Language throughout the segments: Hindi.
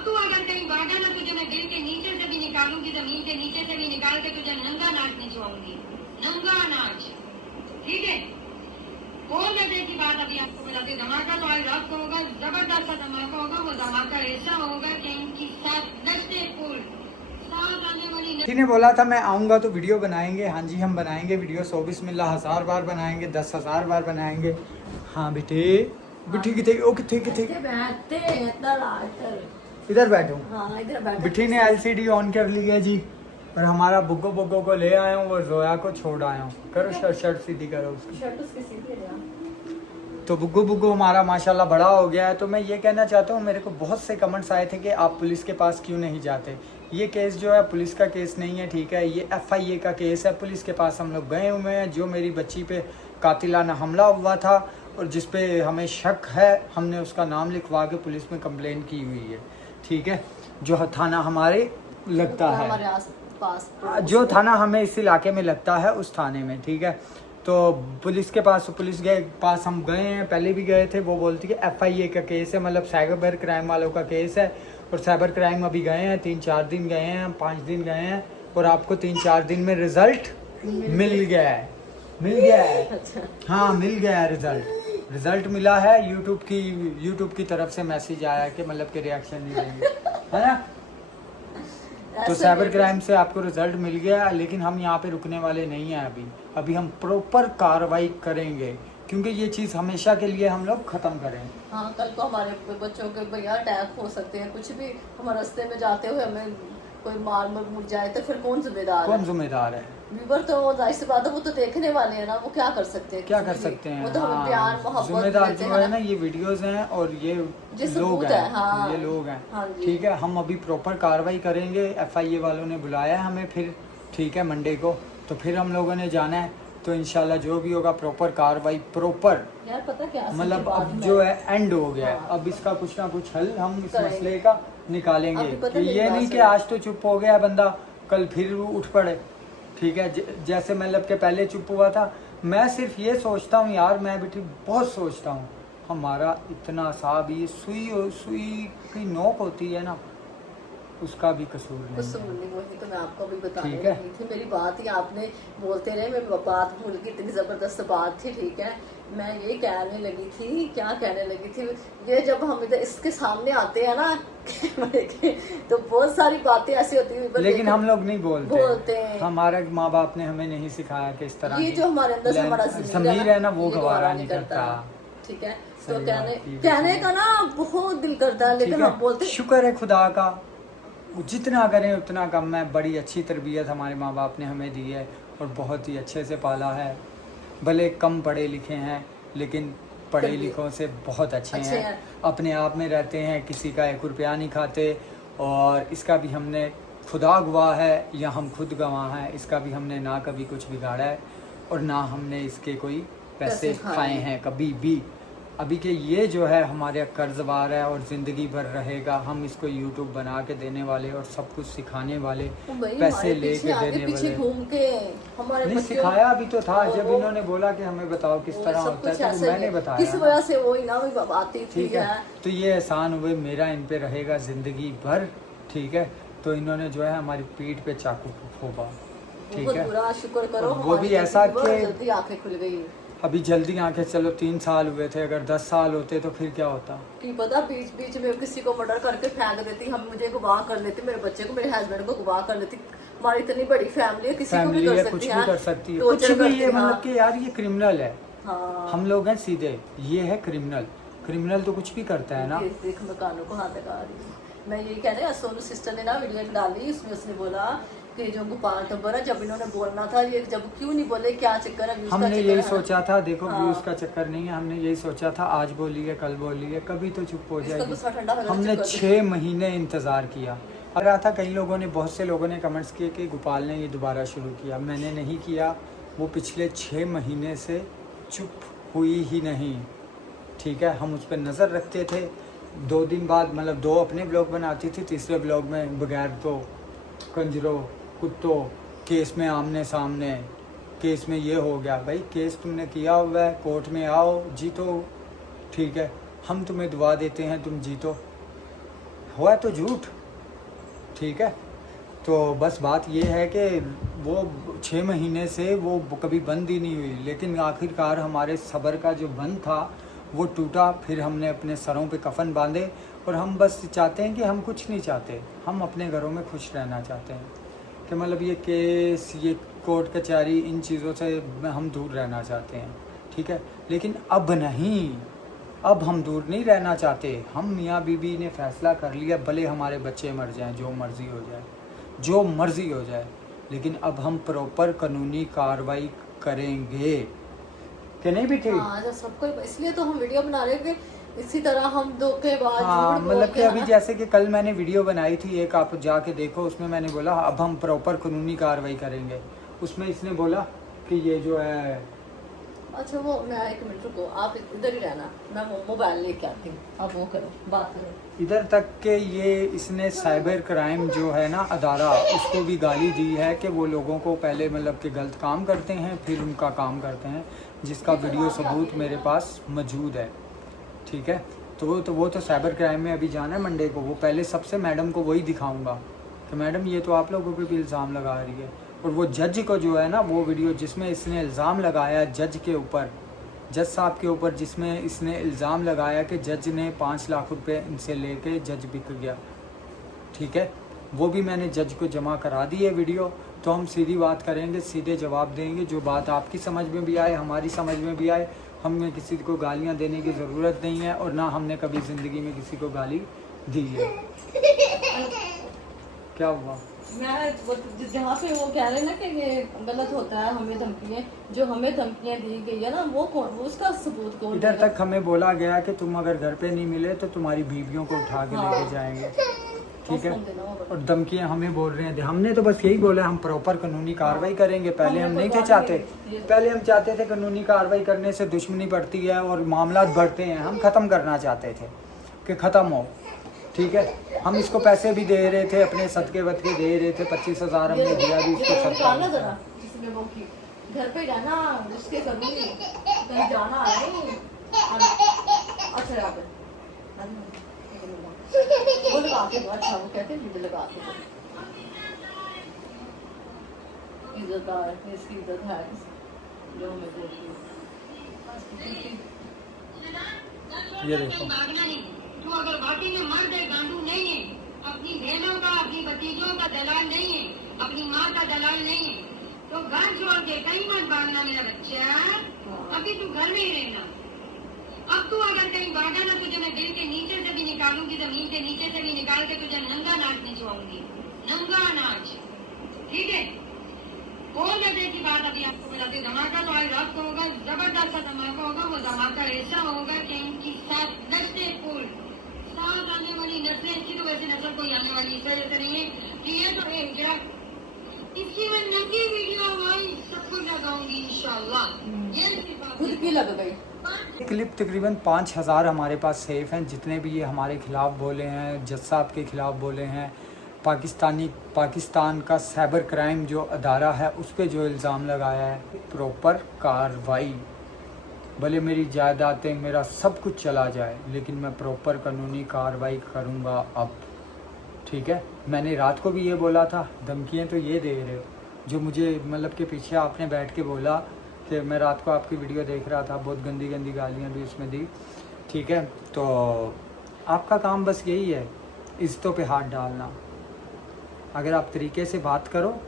अब तू अगर कहीं भागा ना, तुझे मैं दिल के नीचे से भी निकालूंगी, जमीन के नीचे से भी निकाल के तुझे नंगा नाच निचवाऊंगी, नंगा नाच, ठीक है। और मजे की बात अभी आपको बताती हूँ, धमाका तो आज रात को होगा, जबरदस्त सा धमाका होगा। वो धमाका ऐसा होगा कि इनकी साथ दस्ते फूल साथ आने वाली किसी ने बोला था मैं आऊँगा तो वीडियो बनाएंगे। हाँ जी, हम बनाएंगे वीडियो, 100 बिस्मिल्लाह 1000 बार बनाएंगे, 10,000 बार बनाएंगे। हाँ बेटे, बिठी किथे, ओ किथे किथे, इधर बैठो। हाँ इधर बैठ। बिठी ने LCD ऑन कर ली है जी, और हमारा बुग्गो बुग्गो को ले आया हूँ, वो जोया को छोड़ आया हूँ। करो शर्ट सीधी करो उसकी। शर्ट उसकी सीधी है। तो बुग्गू बुग्गू हमारा माशाल्लाह बड़ा हो गया है। तो मैं ये कहना चाहता हूँ, मेरे को बहुत से कमेंट्स आए थे कि आप पुलिस के पास क्यों नहीं जाते। ये केस जो है पुलिस का केस नहीं है, ठीक है, ये FIA का केस है। पुलिस के पास हम लोग गए हुए हैं। जो मेरी बच्ची पे कातिलाना हमला हुआ था और जिस पे हमें शक है, हमने उसका नाम लिखवा के पुलिस में कंप्लेन की हुई है, ठीक है। जो थाना हमारे लगता है, हमारे आस-पास जो थाना हमें इस इलाके में लगता है, उस थाने में, ठीक है। तो पुलिस के पास पास हम गए हैं, पहले भी गए थे। वो बोलती है FIA का केस है, मतलब साइबर क्राइम वालों का केस है। और साइबर क्राइम अभी गए हैं, 3-4 दिन गए हैं, 5 दिन गए हैं, और आपको 3-4 दिन में रिजल्ट मिल गया है। अच्छा। हाँ, मिल गया है रिजल्ट मिला है। यूट्यूब की तरफ से मैसेज आया कि मतलब कि रिएक्शन नहीं देंगे, है ना। तो साइबर क्राइम से आपको रिजल्ट मिल गया, लेकिन हम यहाँ पे रुकने वाले नहीं हैं। अभी हम प्रॉपर कार्रवाई करेंगे, क्योंकि ये चीज़ हमेशा के लिए हम लोग ख़त्म करें। हाँ, कल को हमारे बच्चों के भैया अटैक हो सकते हैं, कुछ भी। हम रास्ते में जाते हुए हमें कोई मार मुड़ जाए तो फिर कौन जिम्मेदार है। व्यूवर तो जाहिर सी बात है, वो तो देखने वाले हैं ना, वो क्या कर सकते हैं। क्या कर सकते हैं, वो तो हमें प्यार मोहब्बत जिम्मेदार देते जो हैं है ना, ये वीडियोस हैं और ये लोग हैं, हाँ। ये लोग हैं, हाँ जी। ठीक है। हम अभी प्रॉपर कार्रवाई करेंगे। FIA वालों ने बुलाया है हमें फिर, ठीक है, मंडे को। तो फिर हम लोगों ने जाना है। तो इंशाल्लाह जो भी होगा प्रॉपर कार्रवाई, प्रॉपर यार पता क्या मतलब अब जो है एंड हो गया है। अब इसका कुछ ना कुछ हल हम इस मसले का निकालेंगे। कि ये नहीं कि आज तो चुप हो गया बंदा, कल फिर उठ पड़े, ठीक है। जैसे मतलब के पहले चुप हुआ था। मैं सिर्फ ये सोचता हूँ यार, मैं बेटी बहुत सोचता हूँ, हमारा इतना सा भी सुई की नोक होती है ना, उसका भी कसूर नहीं। वही तो मैं आपको भी बताने ठीक है। लगी थी। मेरी बात ही आपने बोलते रहे, मैं बात भूल गई, इतनी जबरदस्त बात थी, ठीक है। मैं ये कहने लगी थी, क्या कहने लगी थी, ये जब हम इधर इसके सामने आते हैं ना तो बहुत सारी बातें ऐसी होती है, लेकिन हम लोग नहीं बोलते हैं। हमारे माँ बाप ने हमें नहीं सिखाया कि इस तरह ये जो हमारे अंदर से हमारा ज़मीर है ना, वो गवारा नहीं करता, ठीक है। तो कहने का ना बहुत दिल करता है, लेकिन हम बोलते। शुक्र है खुदा का, जितना करें उतना कम है। बड़ी अच्छी तरबियत हमारे माँ बाप ने हमें दी है और बहुत ही अच्छे से पाला है। भले कम पढ़े लिखे हैं, लेकिन पढ़े लिखों से बहुत अच्छे हैं। अपने आप में रहते हैं, किसी का 1 रुपया नहीं खाते। और इसका भी हमने, खुदा गवाह है या हम खुद गवाह हैं, इसका भी हमने ना कभी कुछ बिगाड़ा है और ना हमने इसके कोई पैसे खाए हैं कभी भी। अभी के ये जो है हमारे कर्जवार है और ज़िंदगी भर रहेगा। हम इसको YouTube बना के देने वाले और सब कुछ सिखाने वाले, पैसे लेके देने वाले घूम के हमारे नहीं सिखाया अभी तो था। जब इन्होंने बोला कि हमें बताओ किस तरह होता है, तो मैंने बताया, किस वजह से वो ना आती थी, ठीक है। तो ये एहसान हुए मेरा इन पे रहेगा ज़िंदगी भर, ठीक है। तो इन्होंने जो है हमारी पीठ पे चाकू ठोका, ठीक है। बुरा शुक्र करो, वो भी ऐसा कि जल्दी आंखें खुल गई। अभी जल्दी आंखें, चलो 3 साल हुए थे, अगर 10 साल होते तो फिर क्या होता। कि पता बीच में किसी को मर्डर करके फेंक देती, हम मुझे गवाह कर लेती, मेरे बच्चे को, मेरे हस्बैंड को गवाह कर लेती। हमारी इतनी बड़ी फैमिली है, किसी को भी कर सकती है, कुछ भी कर सकती है, कुछ भी। ये मतलब कि यार ये क्रिमिनल है। हाँ। हम लोग हैं सीधे, ये है क्रिमिनल तो कुछ भी करता है ना। देख मैं कानों को हाथ लगा रही हूँ। मैं यही कह रही हूँ, सोनू सिस्टर ने ना वीडियो डाली, उसमें उसने बोला कि जो गोपाल टब्बर है, जब इन्होंने बोलना था, ये जब क्यों नहीं बोले, क्या चक्कर है। हमने यही सोचा था, देखो व्यूज का चक्कर नहीं है, हमने यही सोचा था आज बोलिए कल बोलिए, कभी तो चुप हो जाएगी। हमने 6 महीने इंतजार किया। और रहा था, कई लोगों ने, बहुत से लोगों ने कमेंट्स किए कि गोपाल ने ये दोबारा शुरू किया। मैंने नहीं किया, वो पिछले 6 महीने से चुप हुई ही नहीं, ठीक है। हम उस पर नज़र रखते थे। 2 दिन बाद मतलब 2 अपने ब्लॉग बनाती थी, तीसरे ब्लॉग में बगैर तो कंजरों कुत्तों केस में आमने सामने, केस में ये हो गया। भाई केस तुमने किया हुआ है, कोर्ट में आओ, जीतो, ठीक है। हम तुम्हें दुआ देते हैं, तुम जीतो, हुआ तो झूठ, ठीक है। तो बस बात ये है कि वो 6 महीने से वो कभी बंद ही नहीं हुई, लेकिन आखिरकार हमारे सब्र का जो बंद था वो टूटा। फिर हमने अपने सरों पे कफन बांधे और हम बस चाहते हैं कि हम कुछ नहीं चाहते, हम अपने घरों में खुश रहना चाहते हैं। कि मतलब ये केस, ये कोर्ट कचहरी, इन चीज़ों से हम दूर रहना चाहते हैं, ठीक है। लेकिन अब नहीं, अब हम दूर नहीं रहना चाहते। हम मियाँ बीबी ने फ़ैसला कर लिया, भले हमारे बच्चे मर जाएं, जो मर्ज़ी हो जाए, जो मर्ज़ी हो जाए, लेकिन अब हम प्रॉपर कानूनी कार्रवाई करेंगे, कि नहीं भी ठीक? हाँ, जब सबको, इसलिए तो हम वीडियो बना रहे हैं कि इसी तरह हम धोखेबाज, हाँ, झूठ बोल मतलब कि के, अभी हाँ। जैसे कि कल मैंने वीडियो बनाई थी एक, आप जाके देखो, उसमें मैंने बोला अब हम प्रॉपर कानूनी कार्रवाई करेंगे। उसमें इसने बोला कि ये जो है, अच्छा वो, मैं 1 मिनट रुको, आप इधर ही रहना, मैं वो मोबाइल लेके आती हूँ, आप वो करो, बात करो। इधर तक के ये इसने साइबर क्राइम जो है ना अदारा, उसको भी गाली दी है कि वो लोगों को पहले मतलब कि गलत काम करते हैं फिर उनका काम करते हैं, जिसका वीडियो सबूत मेरे पास मौजूद है, ठीक है। तो वो तो साइबर क्राइम में अभी जाना है मंडे को, वो पहले सबसे मैडम को वही दिखाऊंगा कि मैडम ये तो आप लोगों पे भी इल्ज़ाम लगा रही है। और वो जज को जो है ना, वो वीडियो जिसमें इसने इल्ज़ाम लगाया जज के ऊपर, जज साहब के ऊपर, जिसमें इसने इल्ज़ाम लगाया कि जज ने 5 लाख रुपए इनसे लेके जज बिक गया, ठीक है। वो भी मैंने जज को जमा करा दी है वीडियो। तो हम सीधी बात करेंगे, सीधे जवाब देंगे, जो बात आपकी समझ में भी आए, हमारी समझ में भी आए। हमें किसी को गालियां देने की ज़रूरत नहीं है और ना हमने कभी ज़िंदगी में किसी को गाली दी है। क्या हुआ? मैं जहाँ पे वो कह रहे हैं ना कि ये गलत होता है, हमें धमकियाँ, जो हमें धमकियाँ दी गई है ना, वो कौन, वो उसका सबूत कौन? इधर तक हमें बोला गया कि तुम अगर घर पे नहीं मिले तो तुम्हारी बीवियों को उठा के लेके जाएंगे, ठीक है। और धमकियाँ हमें बोल रहे हैं, हमने तो बस यही बोला हम प्रॉपर कानूनी कार्रवाई करेंगे। पहले हम नहीं थे चाहते, पहले हम चाहते थे कानूनी कार्रवाई करने से दुश्मनी बढ़ती है और मामला बढ़ते हैं, हम ख़त्म करना चाहते थे कि ख़त्म हो, ठीक है। हम इसको पैसे भी दे रहे थे, अपने सदके वदके दे रहे थे, 25,000 हमने दिया भी इसको सदका। घर पे जाना, उसके करूँगी, कहीं जाना है। अच्छा यहाँ पे वो लगा के, अच्छा वो कहते हैं मुझे लगा के, इज्जतदार, इसकी इज्जत है जो हमें देती है। ये देखो, भागना नहीं, तू अगर वाकई में मर्द है, गांडू नहीं है, अपनी बहनों का, अपनी भतीजों का दलाल नहीं है, अपनी माँ का दलाल नहीं है, तो घर छोड़ के कहीं मत भागना मेरा बच्चा। अभी तू घर में ही रहना। अब तू अगर कहीं भागा ना, तुझे मैं दिल के नीचे से भी निकालूंगी, जमीन के नीचे से भी निकाल के तुझे नंगा नाच निचवाऊंगी, नंगा नाच, ठीक है। और मजे की बात अभी आपको बताती हूँ, धमाका तो आज रात को होगा, जबरदस्त सा धमाका होगा। वो धमाका ऐसा होगा कि इनकी 7 नस्लें फूल, 7 आने वाली नस्लें, इसकी तो वैसे नस्ल कोई आने वाली इस वजह से नहीं है कि ये तो एक गया, इसकी मैं नंगी वीडियो हमारी सब कुछ लगाऊंगी इंशाल्लाह। ये खुद की लग गई। क्लिप तकरीबन 5,000 हमारे पास सेफ हैं, जितने भी ये हमारे खिलाफ़ बोले हैं, जज साहब के ख़िलाफ़ बोले हैं, पाकिस्तान का साइबर क्राइम जो अदारा है उस पर जो इल्ज़ाम लगाया है, प्रॉपर कार्रवाई। भले मेरी जायदादें, मेरा सब कुछ चला जाए, लेकिन मैं प्रॉपर कानूनी कार्रवाई करूँगा अब, ठीक है। मैंने रात को भी ये बोला था, धमकियाँ तो ये दे रहे हो, जो मुझे मतलब कि पीछे आपने बैठ के बोला कि मैं रात को आपकी वीडियो देख रहा था, बहुत गंदी गंदी गालियाँ भी उसमें दी, ठीक है। तो आपका काम बस यही है, इज्जतों पे हाथ डालना। अगर आप तरीके से बात करो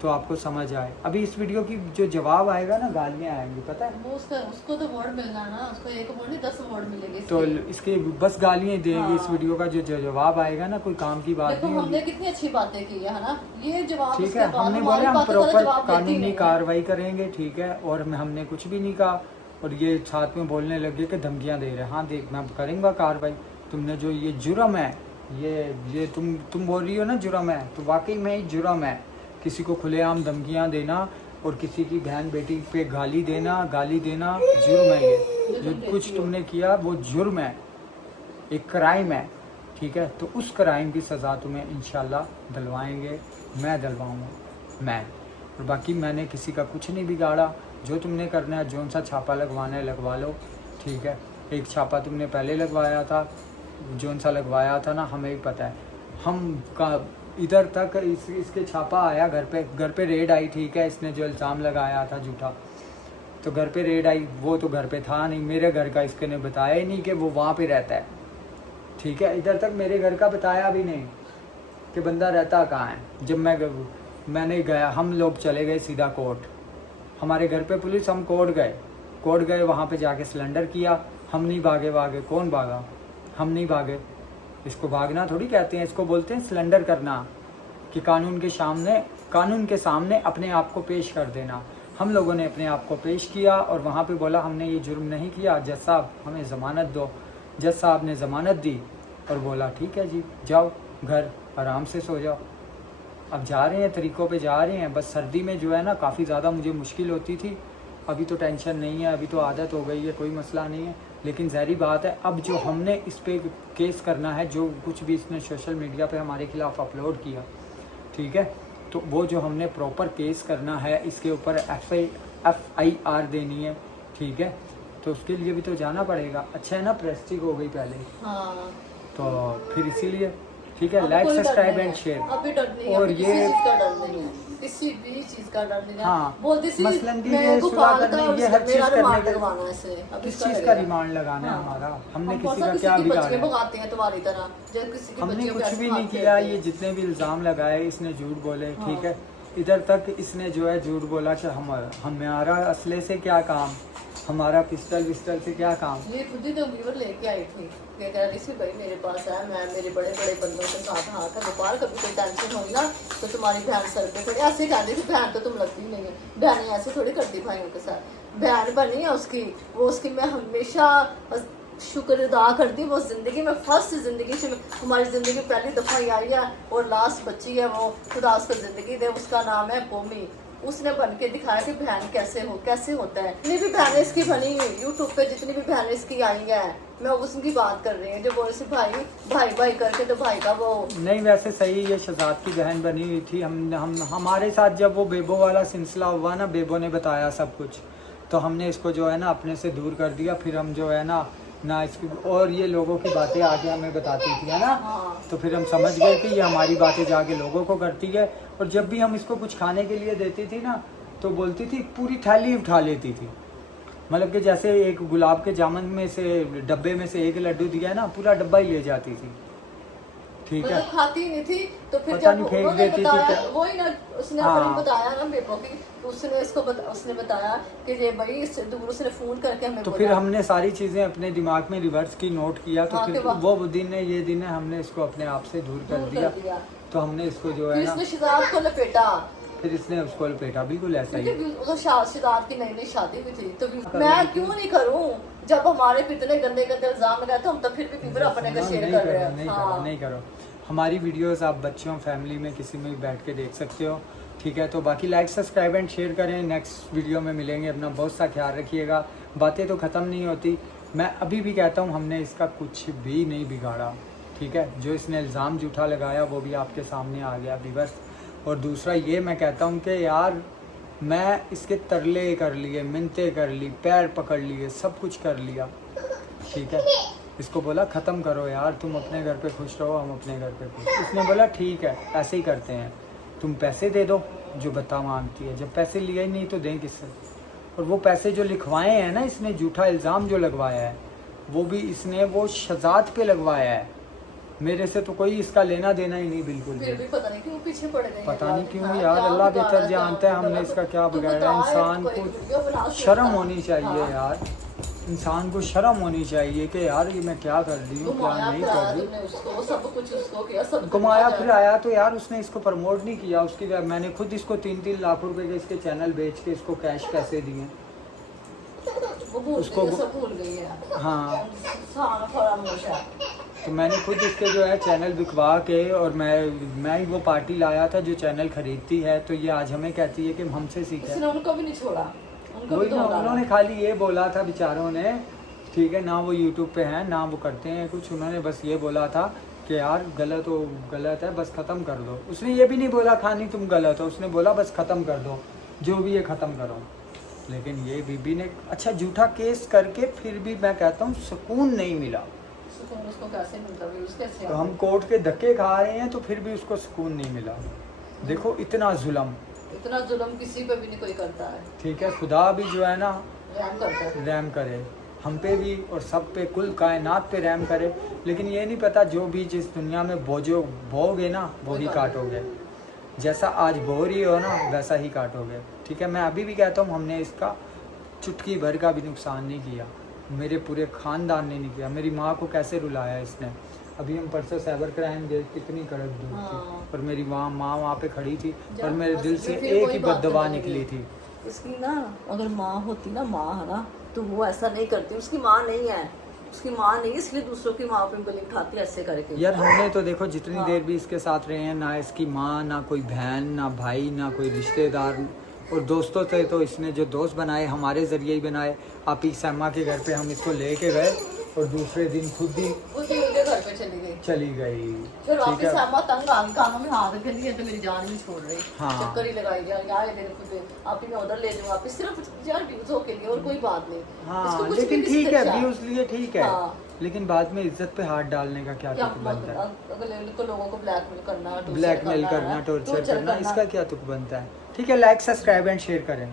तो आपको समझ आए। अभी इस वीडियो की जो जवाब आएगा ना, गालियाँ आएंगी, पता है। वो उसको तो अवार्ड मिलना ना, उसको 1 अवार्ड नहीं 10 अवार्ड मिलेंगे। तो इसके बस गालियाँ देंगे। हाँ। इस वीडियो का जो जवाब आएगा ना, कोई काम की बात देखो नहीं हमने होगी, कितनी अच्छी बातें की है ना, ये जवाब ठीक उसके है। बाद हमने हमारी बोले हम बातों का प्रॉपर जवाब देती कानूनी नहीं है। कार्रवाई करेंगे, ठीक है। और हमने कुछ भी नहीं कहा, और ये साथ में बोलने लगे कि धमकियाँ दे रहे हैं। हाँ देख, मैं करूँगा कार्रवाई। तुमने जो ये जुर्म है, ये तुम बोल रही हो ना जुर्म है, तो वाकई में ही जुर्म है। किसी को खुलेआम धमकियाँ देना और किसी की बहन बेटी पे गाली देना जुर्म है। ये जो कुछ तुमने किया वो जुर्म है, एक क्राइम है, ठीक है। तो उस क्राइम की सज़ा तुम्हें इंशाल्लाह दिलवाएंगे, मैं दिलवाऊँगा मैं। और बाकी मैंने किसी का कुछ नहीं बिगाड़ा। जो तुमने करना है, जौन सा छापा लगवाना है लगवा लो, ठीक है। एक छापा तुमने पहले लगवाया था, जोन सा लगवाया था ना, हमें ही पता है। हम का इधर तक इसके छापा आया घर पे रेड आई, ठीक है। इसने जो इल्ज़ाम लगाया था झूठा, तो घर पे रेड आई, वो तो घर पे था नहीं। मेरे घर का इसके ने बताया ही नहीं कि वो वहाँ पे रहता है, ठीक है। इधर तक मेरे घर का बताया भी नहीं कि बंदा रहता कहाँ है। जब मैंने गया, हम लोग चले गए सीधा कोर्ट, हमारे घर पे पुलिस, हम कोर्ट गए, वहाँ पे जाके सिलेंडर किया। हम नहीं भागे, कौन भागा? हम नहीं भागे। इसको भागना थोड़ी कहते हैं, इसको बोलते हैं सिलेंडर करना, कि कानून के सामने अपने आप को पेश कर देना। हम लोगों ने अपने आप को पेश किया और वहाँ पे बोला हमने ये जुर्म नहीं किया, जज साहब हमें ज़मानत दो। जज साहब ने ज़मानत दी और बोला ठीक है जी, जाओ घर आराम से सो जाओ। अब जा रहे हैं, तरीक़ों पे जा रहे हैं। बस सर्दी में जो है ना काफ़ी ज़्यादा मुझे मुश्किल होती थी, अभी तो टेंशन नहीं है, अभी तो आदत हो गई है, कोई मसला नहीं है। लेकिन ज़ाहिर बात है, अब जो हमने इस पे केस करना है, जो कुछ भी इसने सोशल मीडिया पे हमारे खिलाफ़ अपलोड किया, ठीक है, तो वो जो हमने प्रॉपर केस करना है, इसके ऊपर FIR देनी है, ठीक है। तो उसके लिए भी तो जाना पड़ेगा। अच्छा है ना, प्रेस्टिक हो गई पहले, हाँ। तो फिर इसीलिए ठीक है। अब लाइक कोई डर सब्सक्राइब नहीं एंड है। शेयर। अभी डर नहीं है, और अभी ये किसी चीज का डर नहीं है, किसी भी चीज का डर नहीं है। हाँ, बोलती थी मसलन की मैं ये को सुलह पाल करने, का ये हर चीज़ मेरा करने रिमांड के, लगवाना है इसे। अब किस इसका चीज़ का लगेगा। रिमांड लगाना है हाँ। हमारा? हमने हम किसी कौन का सा क्या किसी की बिगाड़ा बच्चियां है? भगाते हैं तुम्हारी तरह, जो किसी की हमने बच्चियों कुछ को भी ऐसे नहीं हाथ किया। फेरते ये हैं। जितने भी इल्ज़ाम लगाए इसने झूठ बोले, हाँ। ठीक है। इधर तक इसने जो है झूठ बोला कि हमारा असले से क्या काम, हमारा पिस्टल विस्टल से क्या काम। ये खुद ही तो व्यूवर लेके आई थी, ये कह रही थी भाई मेरे पास है, मैं मेरे बड़े बड़े बंदों के साथ हाथ है, गोपाल कभी कोई टेंशन होगी ना तो तुम्हारी बहन सर पे खड़ी। ऐसे कह रही थी, बहन तो तुम लगती नहीं है, बहनें ऐसे थोड़ी करती भाइयों के साथ। बहन बनी है उसकी, वो उसकी मैं हमेशा शुक्र अदा करती। वो ज़िंदगी में फर्स्ट ज़िंदगी से हमारी ज़िंदगी पहली दफ़ा ही आई है और लास्ट बच्ची है वो, खुदा उसको ज़िंदगी दे। उसका नाम है कोमी। उसने बन के दिखाया कि बहन कैसे होता है। जितनी भी बहनें इसकी बनी यूट्यूब पे, जितनी भी बहनें इसकी आई हैं, मैं उसकी बात कर रही हूँ जो बोले से भाई करके, तो भाई का वो नहीं, वैसे सही, ये शहजाद की बहन बनी हुई थी। हम हमारे साथ जब वो बेबो वाला सिलसिला हुआ ना, बेबो ने बताया सब कुछ, तो हमने इसको जो है ना अपने से दूर कर दिया। फिर हम जो है ना इसकी, और ये लोगों की बातें आके हमें बताती थी, है ना। हाँ। तो फिर हम समझ गए कि ये हमारी बातें जाके लोगों को करती है। और जब भी हम इसको कुछ खाने के लिए देती थी ना, तो बोलती थी पूरी थैली उठा लेती थी। मतलब कि जैसे एक गुलाब के जामुन में से डब्बे में से एक लड्डू दिया है ना, पूरा डब्बा ही ले जाती थी, ठीक है। मतलब खाती नहीं थी। तो फिर पता जब नहीं फेंक उन्होंने देती थी बताया, क्या। वही ना उसने हाँ। अपनी बताया ना बेबो की, तो उसने बताया कि ये भाई इससे दूर, उसने फोन करके हमें तो बोला। फिर हमने सारी चीज़ें अपने दिमाग में रिवर्स की, नोट किया। तो हाँ, फिर कि वाह। वो दिन है, ये दिन है, हमने इसको अपने आप से दूर कर दिया। तो हमने इसको जो है फिर ना, इसने शहजाद को लपेटा, फिर इसने उसको लपेटा, बिल्कुल ऐसा ही। क्योंकि वो शहजाद की नई शादी हुई थी। तो मैं क्यों नहीं करूं, जब हमारे पे इतने गंदे इल्जाम लगाए, तो हम तो फिर भी पीपर अपने का शेयर कर रहे हैं। हाँ। नहीं करो। हमारी वीडियोस आप बच्चों, फैमिली में किसी में भी बैठ के देख सकते हो, ठीक है। तो बाकी लाइक सब्सक्राइब एंड शेयर करें। नेक्स्ट वीडियो में मिलेंगे। अपना बहुत सा ख्याल रखिएगा। बातें तो ख़त्म नहीं होती। मैं अभी भी कहता हूँ, हमने इसका कुछ भी नहीं बिगाड़ा, ठीक है। जो इसने इल्ज़ाम झूठा लगाया वो भी आपके सामने आ गया व्यूअर्स। और दूसरा ये मैं कहता हूँ कि यार, मैं इसके तरले कर लिए, मिन्नतें कर ली, पैर पकड़ लिए, सब कुछ कर लिया, ठीक है। इसको बोला ख़त्म करो यार, तुम अपने घर पे खुश रहो, हम अपने घर पे खुश। इसने बोला ठीक है, ऐसे ही करते हैं, तुम पैसे दे दो जो बता मांगती है। जब पैसे लिए ही नहीं तो दें किससे? और वो पैसे जो लिखवाए हैं ना इसने, झूठा इल्ज़ाम जो लगवाया है, वो भी इसने वो शहजाद पे लगवाया है। मेरे से तो कोई इसका लेना देना ही नहीं, बिल्कुल फिर भी पता नहीं क्यों पीछे पड़ गए। पता नहीं क्यों यार, अल्लाह बेहतर जानता है हमने इसका क्या बिगाड़ा। इंसान को शर्म होनी चाहिए यार, इंसान को शर्म होनी चाहिए कि यार ये मैं क्या कर रही हूँ, क्या नहीं कर रही। घुमाया फिर आया तो यार उसने इसको प्रमोट नहीं किया। उसकी मैंने खुद इसको 3-3 लाख रुपए के इसके चैनल बेच के इसको कैश पैसे दिए। उसको भूल गई है। हाँ, हाँ, तो मैंने खुद इसके जो है चैनल बिकवा के, और मैं ही वो पार्टी लाया था जो चैनल खरीदती है। तो ये आज हमें कहती है कि हमसे सीखा। उनको भी नहीं छोड़ा, वही ना, उन्होंने खाली ये बोला था बेचारों ने, ठीक है, ना वो यूट्यूब पे हैं ना वो करते हैं कुछ। उन्होंने बस ये बोला था कि यार गलत हो, गलत है, बस ख़त्म कर दो। उसने ये भी नहीं बोला खानी तुम गलत हो, उसने बोला बस ख़त्म कर दो, जो भी है ख़त्म करो। लेकिन ये बीबी ने अच्छा झूठा केस करके फिर भी मैं कहता हूँ सुकून नहीं मिला। सुकून उसको कैसे मिलता है, उसके कैसे तो हम कोर्ट के धक्के खा रहे हैं तो फिर भी उसको सुकून नहीं मिला। देखो इतना जुल्म, इतना जुल्म किसी पे भी नहीं कोई करता है। ठीक है, खुदा भी जो है ना रहम करता है। रहम करे हम पे भी और सब पे, कुल कायनात पे रहम करे। लेकिन ये नहीं पता जो भी जिस दुनिया में बोओगे ना वो ही काटोगे। जैसा आज बो रही हो ना वैसा ही काटोगे, ठीक है। मैं अभी भी कहता हूँ हमने इसका चुटकी भर का भी नुकसान नहीं किया, मेरे पूरे ख़ानदान ने नहीं किया। मेरी माँ को कैसे रुलाया इसने। अभी हम परसों साइबर क्राइम गए, कितनी कड़क धूप थी हाँ। और मेरी माँ वहाँ पे खड़ी थी जब और मेरे दिल से फिर एक कोई ही बात बददुआ नहीं निकली है। थी। इसकी ना अगर माँ होती ना, माँ है ना, तो वो ऐसा नहीं करती। उसकी माँ नहीं है, उसकी माँ नहीं, इसलिए दूसरों की माँ पे गली उठाती है ऐसे करके। यार हमने तो देखो जितनी हाँ। देर भी इसके साथ रहे हैं, ना इसकी माँ, ना कोई बहन, ना भाई, ना कोई रिश्तेदार, और दोस्तों थे तो इसने जो दोस्त बनाए हमारे ज़रिए ही बनाए। आप ही सैमा के घर पे हम इसको लेके गए और दूसरे दिन खुद ही उसी उनके घर पे चली गई। चली गई, फिर ठीक वापिस है। सामा तंग आ गई, कानों में हाथ रख दिए तो मेरी जान नहीं छोड़ रही। हाँ। चक्कर ही लगाई यार ये मेरे खुद आप ही मैं उधर ले जाऊँ वापिस, सिर्फ यार व्यूज़ों के लिए और कोई बात नहीं। इसको हाँ कुछ भी लेकिन किसी ठीक से है, चाह- व्यूज लिए ठीक है, हाँ। लेकिन बाद में इज्जत पे हाथ डालने का क्या क्या तुक बनता है। अगर तो लोगों को ब्लैकमेल करना, ब्लैकमेल करना, टॉर्चर करना, इसका क्या तुक बनता है। ठीक है, लाइक सब्सक्राइब एंड शेयर करें।